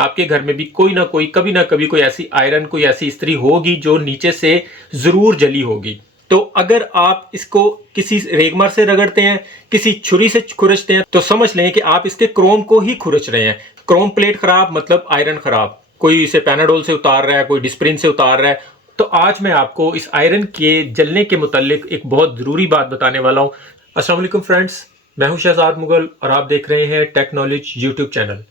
आपके घर में भी कोई ना कोई कभी ना कभी कोई ऐसी आयरन, कोई ऐसी इस्त्री होगी जो नीचे से जरूर जली होगी। तो अगर आप इसको किसी रेगमार से रगड़ते हैं, किसी छुरी से खुरचते हैं, तो समझ लें कि आप इसके क्रोम को ही खुरच रहे हैं। क्रोम प्लेट खराब मतलब आयरन खराब। कोई इसे पैनाडोल से उतार रहा है, कोई डिस्प्रिन से उतार रहा है। तो आज मैं आपको इस आयरन के जलने के मुतालिक एक बहुत जरूरी बात बताने वाला हूं। अस्सलाम वालेकुम फ्रेंड्स, मैं हूं शहजाद मुगल और आप देख रहे हैं tech knowledge YouTube channel.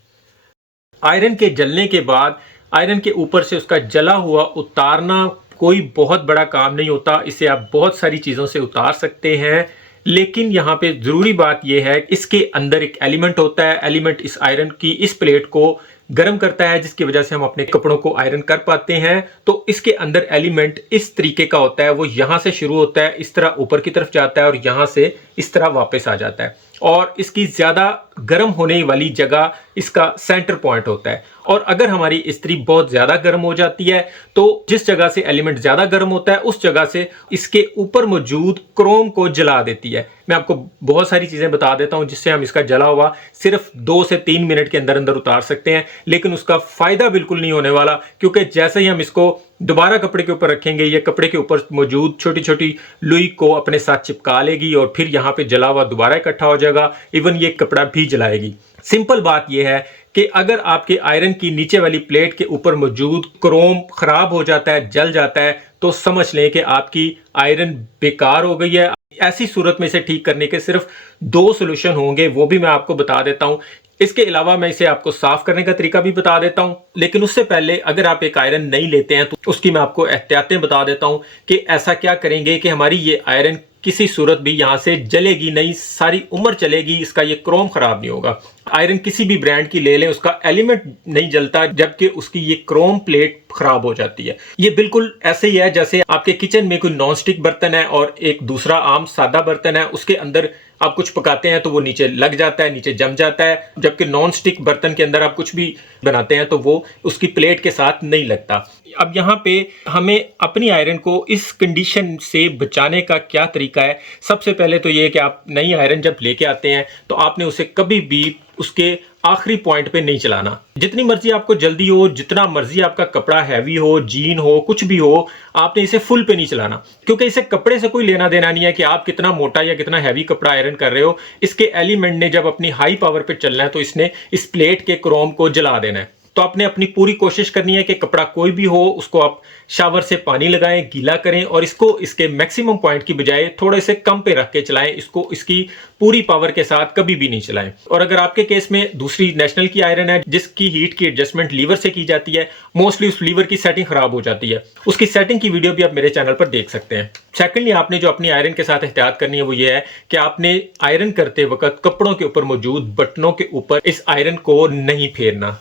Iron के जलने के बाद आयरन के ऊपर से उसका जला हुआ उतारना कोई बहुत बड़ा काम नहीं होता। इसे आप बहुत सारी चीज़ों से उतार सकते हैं, लेकिन यहाँ पे ज़रूरी बात यह है इसके अंदर एक एलिमेंट होता है। एलिमेंट इस आयरन की इस प्लेट को गर्म करता है, जिसकी वजह से हम अपने कपड़ों को आयरन कर पाते हैं। तो इसके अंदर एलिमेंट इस तरीके का होता है, वो यहाँ से शुरू होता है, इस तरह ऊपर की तरफ जाता है और यहाँ से इस तरह वापस आ जाता है। और इसकी ज़्यादा गर्म होने वाली जगह इसका सेंटर पॉइंट होता है। और अगर हमारी इस्त्री बहुत ज़्यादा गर्म हो जाती है तो जिस जगह से एलिमेंट ज़्यादा गर्म होता है उस जगह से इसके ऊपर मौजूद क्रोम को जला देती है। मैं आपको बहुत सारी चीज़ें बता देता हूं जिससे हम इसका जला हुआ सिर्फ 2 से 3 मिनट के अंदर अंदर उतार सकते हैं, लेकिन उसका फ़ायदा बिल्कुल नहीं होने वाला, क्योंकि जैसे ही हम इसको दोबारा कपड़े के ऊपर रखेंगे ये कपड़े के ऊपर मौजूद छोटी छोटी लुई को अपने साथ चिपका लेगी और फिर यहाँ पे जला हुआ दोबारा इकट्ठा हो जाएगा। इवन ये कपड़ा भी जलाएगी। सिंपल बात यह है कि अगर आपके आयरन की नीचे वाली प्लेट के ऊपर मौजूद क्रोम खराब हो जाता है, जल जाता है, तो समझ लें कि आपकी आयरन बेकार हो गई है। ऐसी सूरत में इसे ठीक करने के सिर्फ 2 सॉल्यूशन होंगे, वो भी मैं आपको बता देता हूं। इसके अलावा मैं इसे आपको साफ करने का तरीका भी बता देता हूं, लेकिन उससे पहले अगर आप एक आयरन नहीं लेते हैं तो उसकी मैं आपको एहतियातें बता देता हूं कि ऐसा क्या करेंगे कि हमारी ये आयरन किसी सूरत भी यहां से जलेगी नहीं, सारी उम्र चलेगी, इसका ये क्रोम खराब नहीं होगा। आयरन किसी भी ब्रांड की ले लें, उसका एलिमेंट नहीं जलता जबकि उसकी ये क्रोम प्लेट खराब हो जाती है। ये बिल्कुल ऐसे ही है जैसे आपके किचन में कोई नॉन स्टिक बर्तन है और एक दूसरा आम सादा बर्तन है, उसके अंदर आप कुछ पकाते हैं तो वो नीचे लग जाता है, नीचे जम जाता है, जबकि नॉन स्टिक बर्तन के अंदर आप कुछ भी बनाते हैं तो वो उसकी प्लेट के साथ नहीं लगता। अब यहाँ पे हमें अपनी आयरन को इस कंडीशन से बचाने का क्या तरीका है। सबसे पहले तो ये है कि आप नई आयरन जब लेके आते हैं तो आपने उसे कभी भी उसके आखिरी पॉइंट पे नहीं चलाना। जितनी मर्जी आपको जल्दी हो, जितना मर्जी आपका कपड़ा हैवी हो, जीन हो, कुछ भी हो, आपने इसे फुल पे नहीं चलाना, क्योंकि इसे कपड़े से कोई लेना देना नहीं है कि आप कितना मोटा या कितना हैवी कपड़ा आयरन कर रहे हो। इसके एलिमेंट ने जब अपनी हाई पावर पे चलना है तो इसने इस प्लेट के क्रोम को जला देना है। तो आपने अपनी पूरी कोशिश करनी है कि कपड़ा कोई भी हो उसको आप शावर से पानी लगाएं, गीला करें और इसको इसके मैक्सिमम पॉइंट की बजाय थोड़े से कम पे रख के चलाएं। इसको इसकी पूरी पावर के साथ कभी भी नहीं चलाएं। और अगर आपके केस में दूसरी नेशनल की आयरन है जिसकी हीट की एडजस्टमेंट लीवर से की जाती है, मोस्टली उस लीवर की सेटिंग खराब हो जाती है। उसकी सेटिंग की वीडियो भी आप मेरे चैनल पर देख सकते हैं। सेकेंडली, आपने जो अपनी आयरन के साथ एहतियात करनी है वो ये है कि आपने आयरन करते वक्त कपड़ों के ऊपर मौजूद बटनों के ऊपर इस आयरन को नहीं फेरना।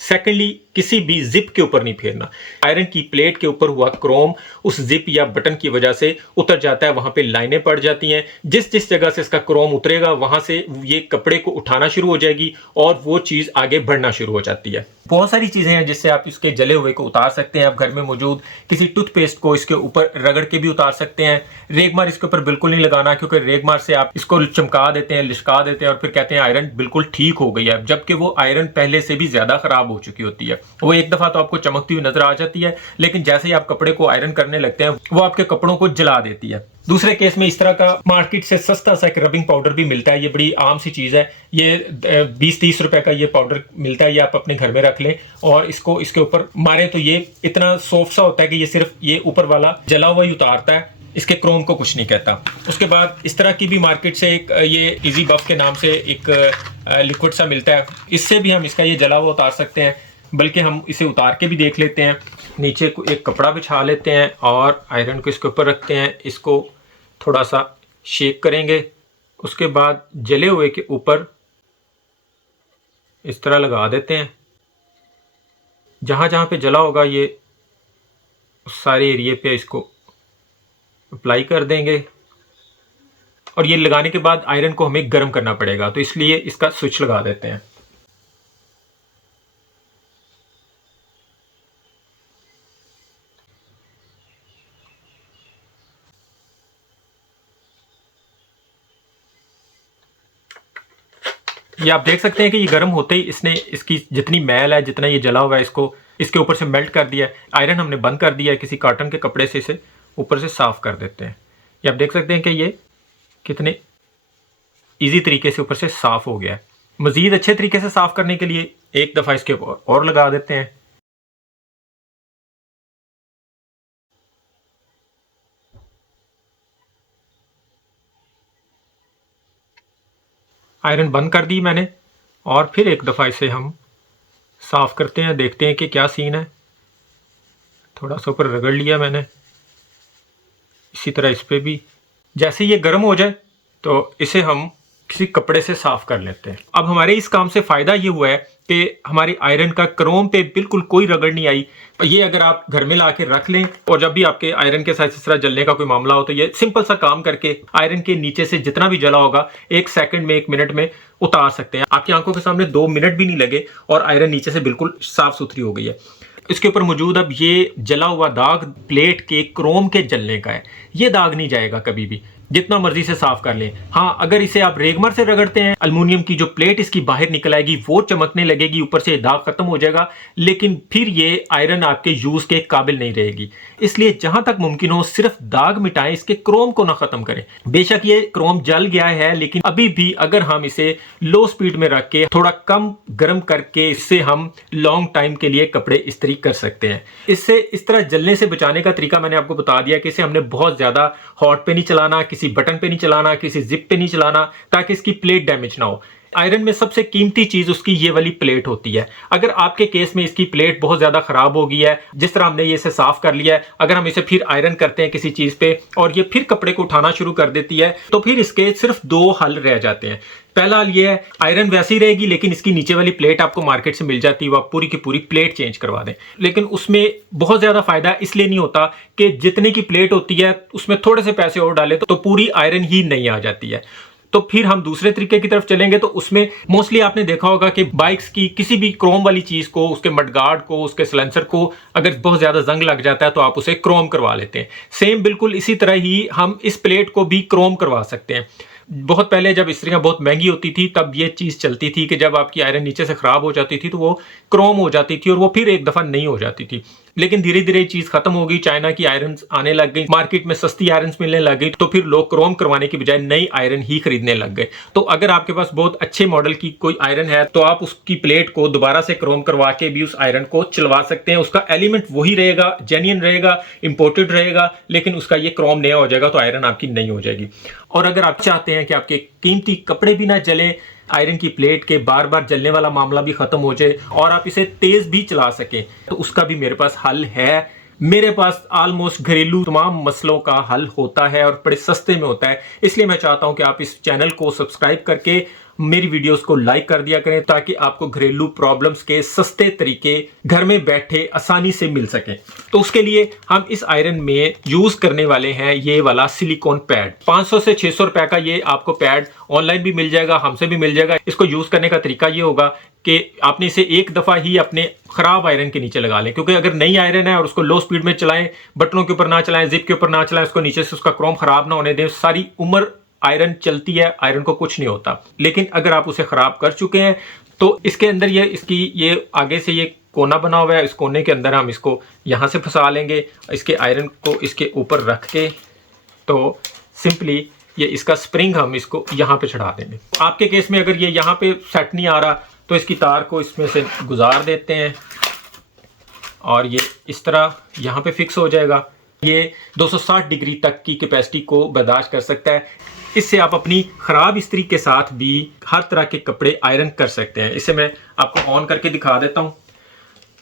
सेकेंडली, किसी भी जिप के ऊपर नहीं फेरना। आयरन की प्लेट के ऊपर हुआ क्रोम उस जिप या बटन की वजह से उतर जाता है, वहां पे लाइनें पड़ जाती हैं। जिस जिस जगह से इसका क्रोम उतरेगा वहां से ये कपड़े को उठाना शुरू हो जाएगी और वो चीज आगे बढ़ना शुरू हो जाती है। बहुत सारी चीजें हैं जिससे आप इसके जले हुए को उतार सकते हैं। आप घर में मौजूद किसी टूथपेस्ट को इसके ऊपर रगड़ के भी उतार सकते हैं। रेगमार इसके ऊपर बिल्कुल नहीं लगाना, क्योंकि रेगमार से आप इसको चमका देते हैं, लिशका देते हैं और फिर कहते हैं आयरन बिल्कुल ठीक हो गई है, जबकि वो आयरन पहले से भी ज्यादा खराब हो चुकी होती है। वो एक दफा तो आपको चमकती हुई नजर आ जाती है, लेकिन जैसे ही आप कपड़े को आयरन करने लगते हैं वो आपके कपड़ों को जला देती है। दूसरे केस में इस तरह का मार्केट से सस्ता सा एक रबिंग पाउडर भी मिलता है। ये बड़ी आम सी चीज है, ये 20-30 रुपए का ये पाउडर मिलता है। ये आप अपने घर में रख लें और इसको इसके ऊपर मारें तो ये इतना सॉफ्ट सा होता है कि ये सिर्फ ये ऊपर वाला जला हुआ ही उतारता है, इसके क्रोम को कुछ नहीं कहता। उसके बाद इस तरह की भी मार्केट से एक ये इजी बफ के नाम से एक लिक्विड सा मिलता है, इससे भी हम इसका ये जला हुआ उतार सकते हैं। बल्कि हम इसे उतार के भी देख लेते हैं। नीचे को एक कपड़ा बिछा लेते हैं और आयरन को इसके ऊपर रखते हैं, इसको थोड़ा सा शेक करेंगे। उसके बाद जले हुए के ऊपर इस तरह लगा देते हैं। जहाँ जहाँ पे जला होगा ये सारे एरिए पे इसको अप्लाई कर देंगे। और ये लगाने के बाद आयरन को हमें गर्म करना पड़ेगा, तो इसलिए इसका स्विच लगा देते हैं। ये आप देख सकते हैं कि ये गर्म होते ही इसने इसकी जितनी मैल है, जितना ये जला हुआ है, इसको इसके ऊपर से मेल्ट कर दिया है। आयरन हमने बंद कर दिया है, किसी कॉटन के कपड़े से इसे ऊपर से साफ़ कर देते हैं। ये आप देख सकते हैं कि ये कितने ईजी तरीके से ऊपर से साफ़ हो गया है। मज़ीद अच्छे तरीके से साफ़ करने के लिए एक दफ़ा इसके ऊपर और लगा देते हैं। आयरन बंद कर दी मैंने और फिर एक दफ़ा इसे हम साफ़ करते हैं, देखते हैं कि क्या सीन है। थोड़ा सा ऊपर रगड़ लिया मैंने, इसी तरह इस पर भी। जैसे ये गर्म हो जाए तो इसे हम किसी कपड़े से साफ़ कर लेते हैं। अब हमारे इस काम से फ़ायदा ये हुआ है कि हमारी आयरन का क्रोम पे बिल्कुल कोई रगड़ नहीं आई। ये अगर आप घर में ला के रख लें और जब भी आपके आयरन के साथ इस तरह जलने का कोई मामला हो तो ये सिंपल सा काम करके आयरन के नीचे से जितना भी जला होगा 1 सेकंड में 1 मिनट में उतार सकते हैं। आपकी आंखों के सामने 2 मिनट भी नहीं लगे और आयरन नीचे से बिल्कुल साफ सुथरी हो गई है। इसके ऊपर मौजूद अब ये जला हुआ दाग प्लेट के क्रोम के जलने का है। ये दाग नहीं जाएगा कभी भी, जितना मर्जी से साफ कर लें। हाँ, अगर इसे आप रेगमर से रगड़ते हैं, अल्युमिनियम की जो प्लेट इसकी बाहर निकल आएगी, वो चमकने लगेगी, ऊपर से दाग खत्म हो जाएगा, लेकिन फिर ये आयरन आपके यूज के काबिल नहीं रहेगी। इसलिए जहां तक मुमकिन हो सिर्फ दाग मिटाएं, इसके क्रोम को ना खत्म करें। बेशक ये क्रोम जल गया है, लेकिन अभी भी अगर हम इसे लो स्पीड में रख के थोड़ा कम गर्म करके इससे हम लॉन्ग टाइम के लिए कपड़े इस्त्री कर सकते हैं। इससे इस तरह जलने से बचाने का तरीका मैंने आपको बता दिया कि इसे हमने बहुत ज्यादा हॉट पे नहीं चलाना, किसी बटन पे नहीं चलाना, किसी जिप पे नहीं चलाना, ताकि इसकी प्लेट डैमेज ना हो। आयरन में सबसे कीमती चीज उसकी ये वाली प्लेट होती है। अगर आपके केस में इसकी प्लेट बहुत ज्यादा खराब हो गई है, जिस तरह हमने ये इसे साफ कर लिया है, अगर हम इसे फिर आयरन करते हैं किसी चीज पे और ये फिर कपड़े को उठाना शुरू कर देती है, तो फिर इसके सिर्फ 2 हल रह जाते हैं। पहला हल ये है, आयरन वैसी रहेगी लेकिन इसकी नीचे वाली प्लेट आपको मार्केट से मिल जाती है, वो आप पूरी की पूरी प्लेट चेंज करवा दें। लेकिन उसमें बहुत ज्यादा फायदा इसलिए नहीं होता कि जितने की प्लेट होती है उसमें थोड़े से पैसे और डाले तो पूरी आयरन ही नहीं आ जाती है। तो फिर हम दूसरे तरीके की तरफ चलेंगे तो उसमें मोस्टली आपने देखा होगा कि बाइक्स की किसी भी क्रोम वाली चीज को, उसके मडगार्ड को, उसके सिलेंसर को अगर बहुत ज्यादा जंग लग जाता है तो आप उसे क्रोम करवा लेते हैं। सेम बिल्कुल इसी तरह ही हम इस प्लेट को भी क्रोम करवा सकते हैं। बहुत पहले जब इस्त्रियां बहुत महंगी होती थी तब ये चीज चलती थी कि जब आपकी आयरन नीचे से खराब हो जाती थी तो वो क्रोम हो जाती थी और वो फिर एक दफा नहीं हो जाती थी। लेकिन धीरे धीरे ये चीज खत्म हो गई, चाइना की आयरन आने लग गई, मार्केट में सस्ती आयरन मिलने लग गई, तो फिर लोग क्रोम करवाने की बजाय नई आयरन ही खरीदने लग गए। तो अगर आपके पास बहुत अच्छे मॉडल की कोई आयरन है तो आप उसकी प्लेट को दोबारा से क्रोम करवा के भी उस आयरन को चलवा सकते हैं। उसका एलिमेंट वही रहेगा, जेन्युइन रहेगा, इंपोर्टेड रहेगा, लेकिन उसका ये क्रोम नया हो जाएगा तो आयरन आपकी नहीं हो जाएगी। और अगर आप चाहते हैं कि आपके कीमती कपड़े भी ना जले, आयरन की प्लेट के बार बार जलने वाला मामला भी खत्म हो जाए और आप इसे तेज भी चला सकें, तो उसका भी मेरे पास हल है। मेरे पास ऑलमोस्ट घरेलू तमाम मसलों का हल होता है और बड़े सस्ते में होता है। इसलिए मैं चाहता हूं कि आप इस चैनल को सब्सक्राइब करके मेरी वीडियोस को लाइक कर दिया करें ताकि आपको घरेलू प्रॉब्लम्स के सस्ते तरीके घर में बैठे आसानी से मिल सकें। तो उसके लिए हम इस आयरन में यूज करने वाले हैं ये वाला सिलिकॉन पैड। 500 से 600 रुपए का ये आपको पैड ऑनलाइन भी मिल जाएगा, हमसे भी मिल जाएगा। इसको यूज करने का तरीका ये होगा कि आपने इसे एक दफा ही अपने खराब आयरन के नीचे लगा लें, क्योंकि अगर नई आयरन है और उसको लो स्पीड में चलाएं, बटनों के ऊपर ना चलाएं, जिप के ऊपर ना चलाएं, उसको नीचे से उसका क्रोम खराब ना होने दें, सारी उम्र आयरन चलती है, आयरन को कुछ नहीं होता। लेकिन अगर आप उसे खराब कर चुके हैं तो इसके अंदर ये आगे से ये कोना बना हुआ है, इस कोने के अंदर हम इसको यहां से फंसा लेंगे। इसके आयरन को इसके ऊपर रख के तो सिंपली ये इसका स्प्रिंग हम इसको यहां पे चढ़ा देंगे। आपके केस में अगर ये यहां पे सेट नहीं आ रहा तो इसकी तार को इसमें से गुजार देते हैं और ये इस तरह यहां पे फिक्स हो जाएगा। ये 260 डिग्री तक की कैपेसिटी को बर्दाश्त कर सकता है। इससे आप अपनी खराब इस्त्री के साथ भी हर तरह के कपड़े आयरन कर सकते हैं। इसे मैं आपको ऑन करके दिखा देता हूं।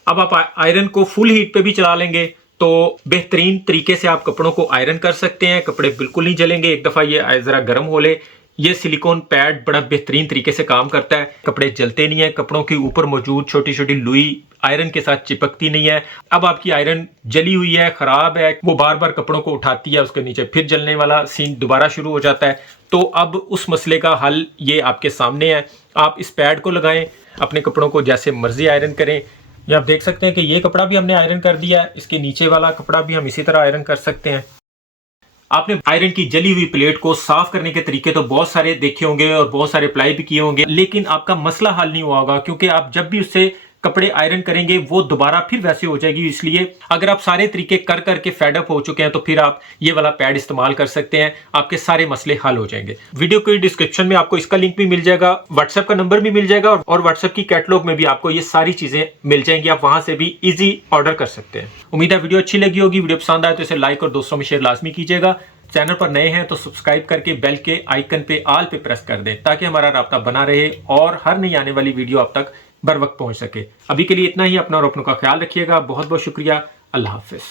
अब आप आयरन को फुल हीट पे भी चला लेंगे तो बेहतरीन तरीके से आप कपड़ों को आयरन कर सकते हैं। कपड़े बिल्कुल नहीं जलेंगे एक दफा ये जरा गर्म हो ले। ये सिलिकॉन पैड बड़ा बेहतरीन तरीके से काम करता है, कपड़े जलते नहीं है, कपड़ों के ऊपर मौजूद छोटी छोटी लुई आयरन के साथ चिपकती नहीं है। अब आपकी आयरन जली हुई है, खराब है, वो बार बार कपड़ों को उठाती है, उसके नीचे फिर जलने वाला सीन दोबारा शुरू हो जाता है। तो अब उस मसले का हल ये आपके सामने है। आप इस पैड को लगाएं, अपने कपड़ों को जैसे मर्जी आयरन करें। ये आप देख सकते हैं कि ये कपड़ा भी हमने आयरन कर दिया है, इसके नीचे वाला कपड़ा भी हम इसी तरह आयरन कर सकते हैं। आपने आयरन की जली हुई प्लेट को साफ करने के तरीके तो बहुत सारे देखे होंगे और बहुत सारे अप्लाई भी किए होंगे, लेकिन आपका मसला हल नहीं हुआ होगा, क्योंकि आप जब भी उससे कपड़े आयरन करेंगे वो दोबारा फिर वैसे हो जाएगी। इसलिए अगर आप सारे तरीके कर करके फेड अप हो चुके हैं तो फिर आप ये वाला पैड इस्तेमाल कर सकते हैं, आपके सारे मसले हल हो जाएंगे। वीडियो के डिस्क्रिप्शन में आपको इसका लिंक भी मिल जाएगा, व्हाट्सएप का नंबर भी मिल जाएगा और व्हाट्सएप की कैटलॉग में भी आपको ये सारी चीजें मिल जाएंगी, आप वहां से भी इजी ऑर्डर कर सकते हैं। उम्मीद है वीडियो अच्छी लगी होगी। वीडियो पसंद आए तो इसे लाइक और दोस्तों में शेयर लाजमी कीजिएगा। चैनल पर नए हैं तो सब्सक्राइब करके बेल के आइकन पे ऑल पे प्रेस कर दें, ताकि हमारा राब्ता बना रहे और हर नई आने वाली वीडियो आप तक बर वक्त पहुंच सके। अभी के लिए इतना ही। अपना और अपनों का ख्याल रखिएगा। बहुत बहुत शुक्रिया। अल्लाह हाफिज।